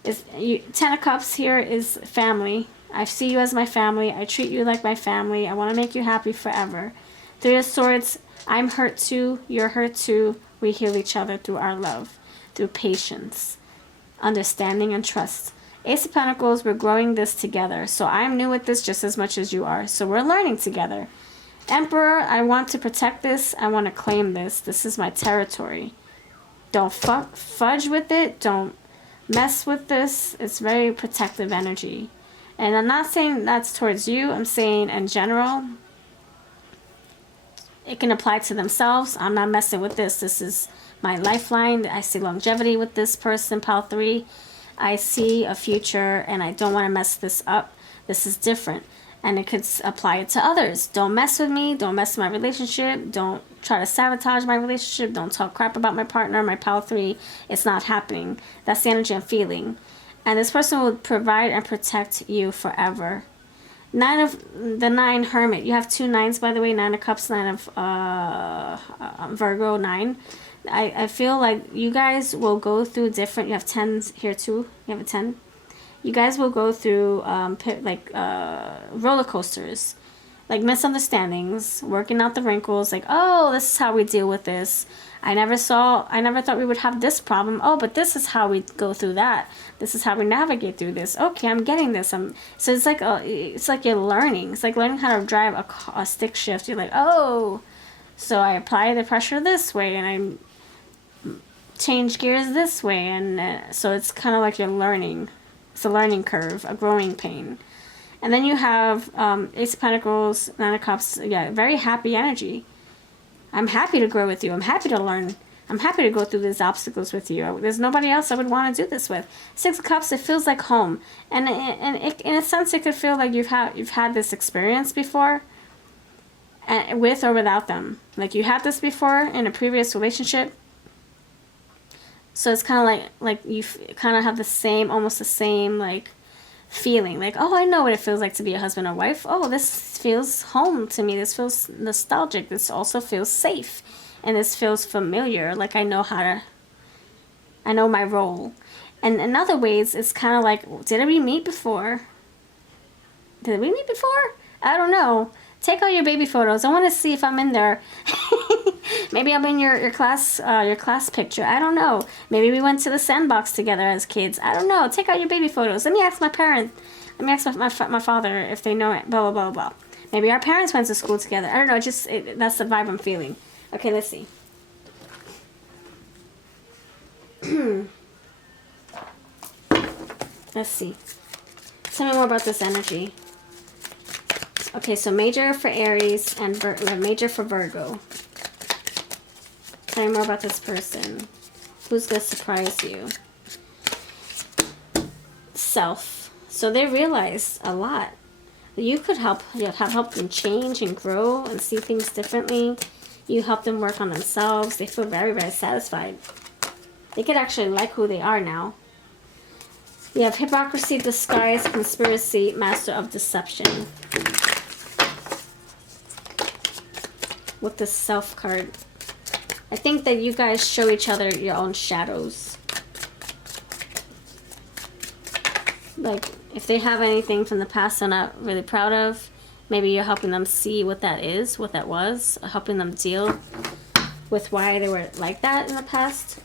10 of Cups here is family. I see you as my family. I treat you like my family. I want to make you happy forever. 3 of Swords, I'm hurt too. You're hurt too. We heal each other through our love, through patience, understanding, and trust. Ace of Pentacles, we're growing this together. So I'm new at this just as much as you are. So we're learning together. Emperor, I want to protect this. I want to claim this. This is my territory. Don't fudge with it. Don't mess with this. It's very protective energy. And I'm not saying that's towards you. I'm saying in general. It can apply to themselves. I'm not messing with this. This is my lifeline. I see longevity with this person, Pile 3. I see a future, and I don't want to mess this up. This is different. And it could apply it to others. Don't mess with me. Don't mess with my relationship. Don't try to sabotage my relationship. Don't talk crap about my partner, my Pile 3. It's not happening. That's the energy I'm feeling. And this person will provide and protect you forever. 9 Hermit. You have 2 9s, by the way. 9 of Cups, 9 of Virgo, 9. I feel like you guys will go through different. You have 10s here too. You have a 10. You guys will go through roller coasters, like misunderstandings, working out the wrinkles. Like, oh, this is how we deal with this. I never thought we would have this problem. Oh, but this is how we go through that. This is how we navigate through this. Okay, I'm getting this. So it's like you're learning. It's like learning how to drive a stick shift. You're like, oh, so I apply the pressure this way, and I change gears this way, and so it's kind of like you're learning. It's a learning curve, a growing pain. And then you have Ace of Pentacles, Nine of Cups. Yeah, very happy energy. I'm happy to grow with you. I'm happy to learn. I'm happy to go through these obstacles with you. There's nobody else I would want to do this with. Six of Cups, it feels like home. And in a sense, it could feel like you've had this experience before, with or without them. Like you had this before in a previous relationship. So it's kind of like you kind of have the same, almost the same like feeling. Like, oh, I know what it feels like to be a husband or wife. Oh, this feels home to me. This feels nostalgic. This also feels safe. And this feels familiar. Like I know my role. And in other ways, it's kind of like, did we meet before? Did we meet before? I don't know. Take out your baby photos. I want to see if I'm in there. Maybe I'm in your class picture. I don't know. Maybe we went to the sandbox together as kids. I don't know. Take out your baby photos. Let me ask my parents. Let me ask my father if they know it. Blah, blah, blah, blah. Maybe our parents went to school together. I don't know. That's the vibe I'm feeling. Okay, let's see. Let's see. Tell me more about this energy. Okay, so major for Aries and major for Virgo. Tell me more about this person. Who's going to surprise you? Self. So they realize a lot. You could help them change and grow and see things differently. You help them work on themselves. They feel very, very satisfied. They could actually like who they are now. We have hypocrisy, disguise, conspiracy, master of deception. With the Self card. I think that you guys show each other your own shadows. Like, if they have anything from the past they're not really proud of, maybe you're helping them see what that is, what that was, helping them deal with why they were like that in the past.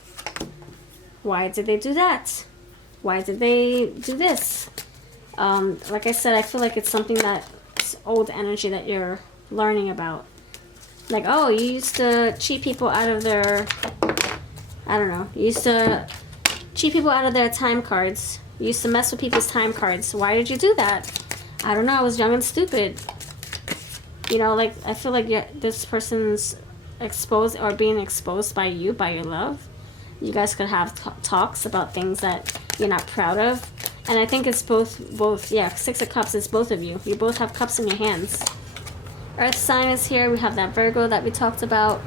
Why did they do that? Why did they do this? Like I said, I feel like it's something that's old energy that you're learning about. Like, oh, you used to cheat people out of their, I don't know, you used to cheat people out of their time cards. You used to mess with people's time cards. Why did you do that? I don't know, I was young and stupid. You know, like, I feel like this person's exposed or being exposed by you, by your love. You guys could have talks about things that you're not proud of. And I think it's both, yeah, Six of Cups, it's both of you. You both have cups in your hands. Earth sign is here. We have that Virgo that we talked about.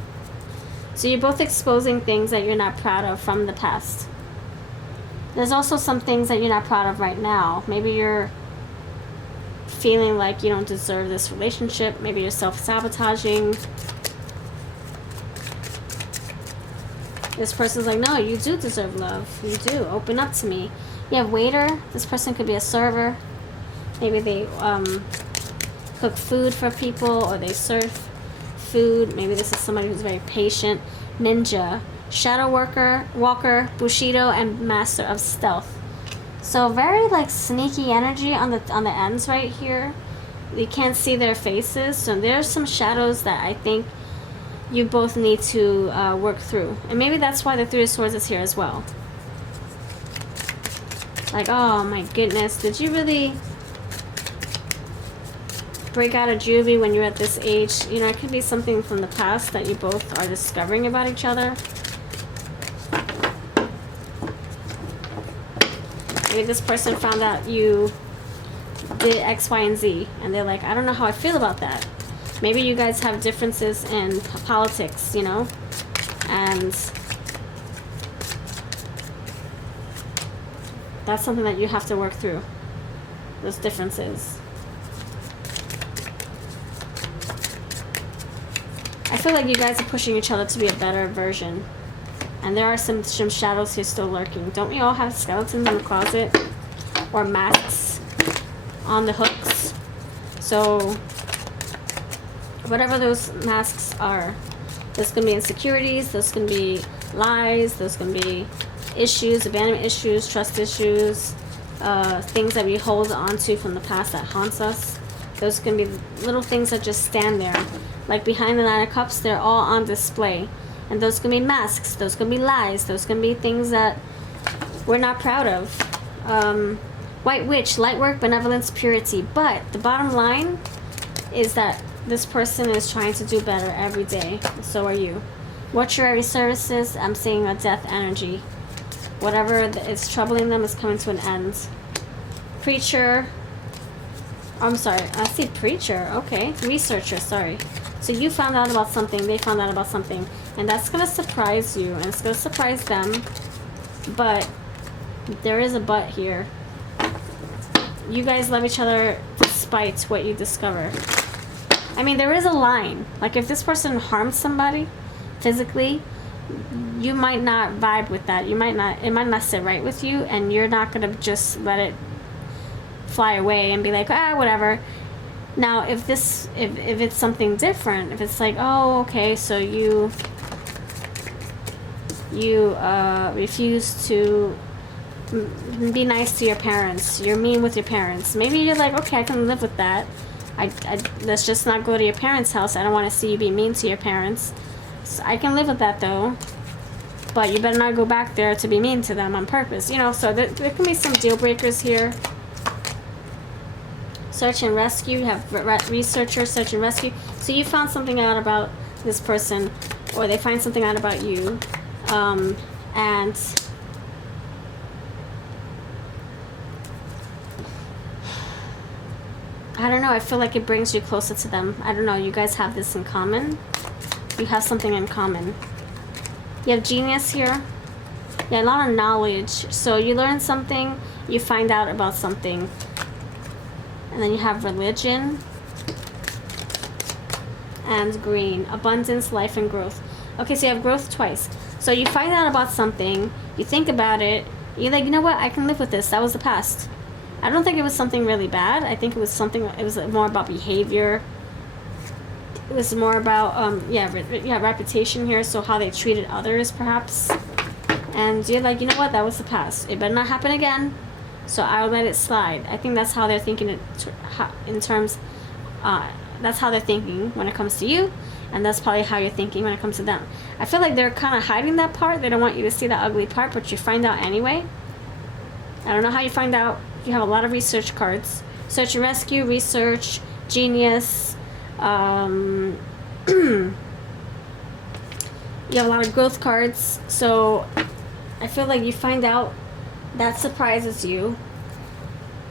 So you're both exposing things that you're not proud of from the past. There's also some things that you're not proud of right now. Maybe you're feeling like you don't deserve this relationship. Maybe you're self-sabotaging. This person's like, no, you do deserve love. You do. Open up to me. You have waiter. This person could be a server. Maybe they cook food for people, or they serve food. Maybe this is somebody who's very patient. Ninja, shadow walker, bushido, and master of stealth. So very like sneaky energy on the ends right here. You can't see their faces, so there's some shadows that I think you both need to work through. And maybe that's why the Three of Swords is here as well. Like, oh my goodness, did you really break out of juvie when you're at this age? You know, it could be something from the past that you both are discovering about each other. Maybe this person found out you did X, Y, and Z, and they're like, I don't know how I feel about that. Maybe you guys have differences in politics, you know, and that's something that you have to work through, those differences. I feel like you guys are pushing each other to be a better version. And there are some shadows here still lurking. Don't we all have skeletons in the closet? Or masks on the hooks? So, whatever those masks are, there's going to be insecurities, there's going to be lies, there's going to be issues, abandonment issues, trust issues, things that we hold on to from the past that haunts us. There's going to be little things that just stand there. Like behind the Nine of Cups, they're all on display. And those can be masks, those can be lies, those can be things that we're not proud of. White Witch, light work, benevolence, purity. But the bottom line is that this person is trying to do better every day. So are you. Mortuary services, I'm seeing a death energy. Whatever is troubling them is coming to an end. Preacher. I'm sorry, I see preacher. Okay. Researcher, sorry. So you found out about something, they found out about something. And that's going to surprise you, and it's going to surprise them. But there is a but here. You guys love each other despite what you discover. I mean, there is a line. Like, if this person harms somebody physically, you might not vibe with that. You might not, it might not sit right with you, and you're not going to just let it fly away and be like, ah, whatever. Now, if it's something different, if it's like, oh, okay, so you refuse to be nice to your parents, you're mean with your parents, maybe you're like, okay, I can live with that. Let's just not go to your parents' house. I don't want to see you be mean to your parents. So I can live with that, though. But you better not go back there to be mean to them on purpose. You know, so there can be some deal breakers here. Search and rescue. You have researcher, search and rescue. So you found something out about this person, or they find something out about you. And I don't know, I feel like it brings you closer to them. I don't know, you guys have this in common. You have something in common. You have genius here. Yeah, a lot of knowledge. So you learn something, you find out about something. And then you have religion. And green. Abundance, life, and growth. Okay, so you have growth twice. So you find out about something, you think about it, you're like, you know what, I can live with this. That was the past. I don't think it was something really bad. I think it was something, it was more about behavior. It was more about, reputation here, so how they treated others, perhaps. And you're like, you know what, that was the past. It better not happen again, so I'll let it slide. I think that's how they're thinking in terms, that's how they're thinking when it comes to you, and that's probably how you're thinking when it comes to them. I feel like they're kind of hiding that part. They don't want you to see that ugly part, but you find out anyway. I don't know how you find out. You have a lot of research cards. Search and rescue, research, genius. You have a lot of growth cards. So I feel like you find out that surprises you.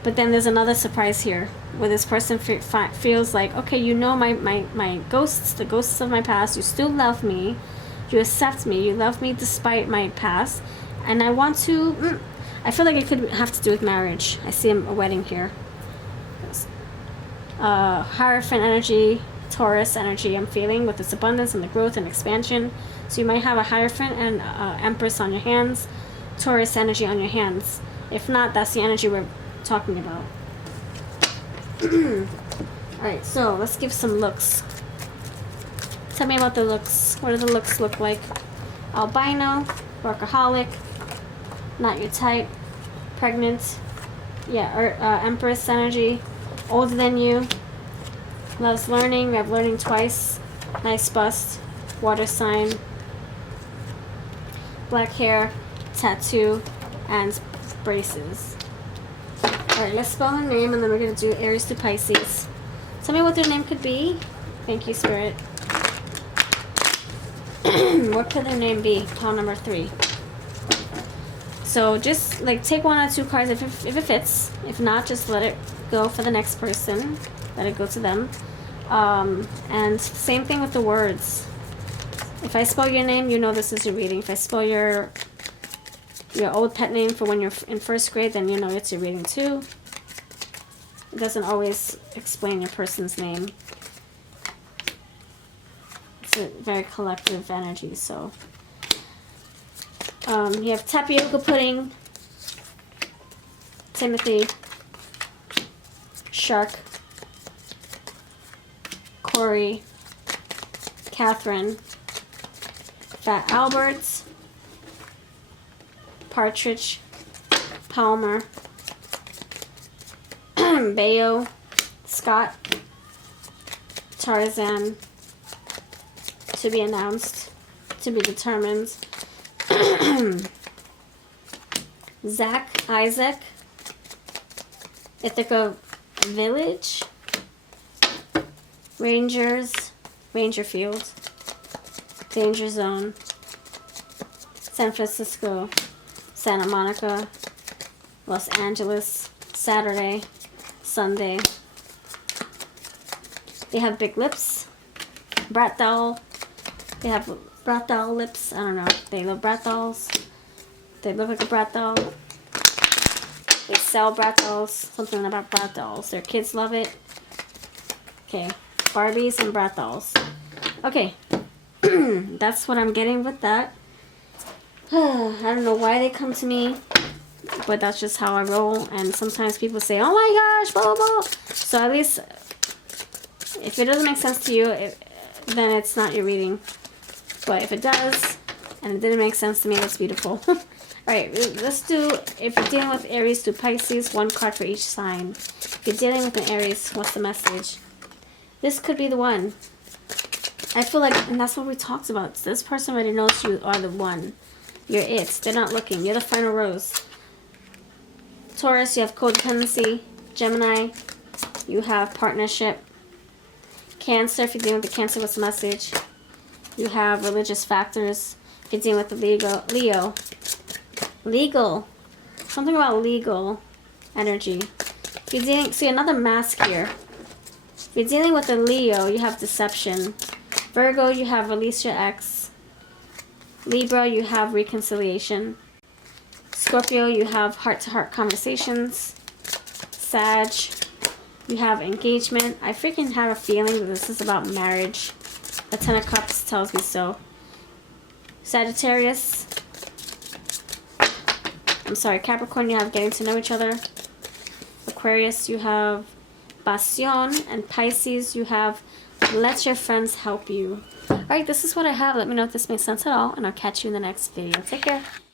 But then there's another surprise here, where this person feels like, okay, you know my ghosts, the ghosts of my past, you still love me, you accept me, you love me despite my past, and I want to, I feel like it could have to do with marriage. I see a wedding here. Hierophant energy, Taurus energy I'm feeling with this abundance and the growth and expansion. So you might have a Hierophant and Empress on your hands, Taurus energy on your hands. If not, that's the energy we're talking about. Alright, so let's give some looks. Tell me about the looks. What do the looks look like? Albino, workaholic, not your type, pregnant, Empress energy, older than you, loves learning. We have learning twice, nice bust, water sign, black hair, tattoo, and braces. Alright, let's spell her name, and then we're going to do Aries to Pisces. Tell me what their name could be. Thank you, Spirit. What could their name be? Pile number 3. So just like take 1 or 2 cards if it fits. If not, just let it go for the next person. Let it go to them. And same thing with the words. If I spell your name, you know this is your reading. If I spell your old pet name for when you're in 1st grade, then you know it's your reading too. It doesn't always explain your person's name. It's a very collective energy, so. You have tapioca pudding, Timothy, Shark, Corey, Catherine, Fat Albert, Partridge, Palmer, Bayo, Scott, Tarzan, to be announced, to be determined, Zach, Isaac, Ithaca Village, Rangers, Ranger Field, Danger Zone, San Francisco, Santa Monica, Los Angeles, Saturday, Sunday. They have big lips, brat doll. They have brat doll lips. I don't know. They love brat dolls. They look like a brat doll. They sell brat dolls. Something about brat dolls. Their kids love it. Okay. Barbies and brat dolls. Okay. That's what I'm getting with that. I don't know why they come to me, but that's just how I roll. And sometimes people say, oh my gosh, blah, blah, blah. So at least, if it doesn't make sense to you, then it's not your reading. But if it does, and it didn't make sense to me, that's beautiful. Alright, let's do, if you're dealing with Aries, do Pisces, 1 card for each sign. If you're dealing with an Aries, what's the message? This could be the one. I feel like, and that's what we talked about. This person already knows you are the one. You're it. They're not looking. You're the final rose. Taurus, you have codependency. Gemini, you have partnership. Cancer, if you're dealing with the Cancer, what's the message? You have religious factors. If you're dealing with the Leo. Legal. Something about legal energy. If you're dealing, see another mask here. If you're dealing with a Leo, you have deception. Virgo, you have release your ex. Libra, you have reconciliation. Scorpio, you have heart-to-heart conversations. Sag, you have engagement. I freaking have a feeling that this is about marriage. The 10 of Cups tells me so. Sagittarius. I'm sorry, Capricorn, you have getting to know each other. Aquarius, you have Pasión. And Pisces, you have let your friends help you. Alright, this is what I have. Let me know if this makes sense at all, and I'll catch you in the next video. Take care.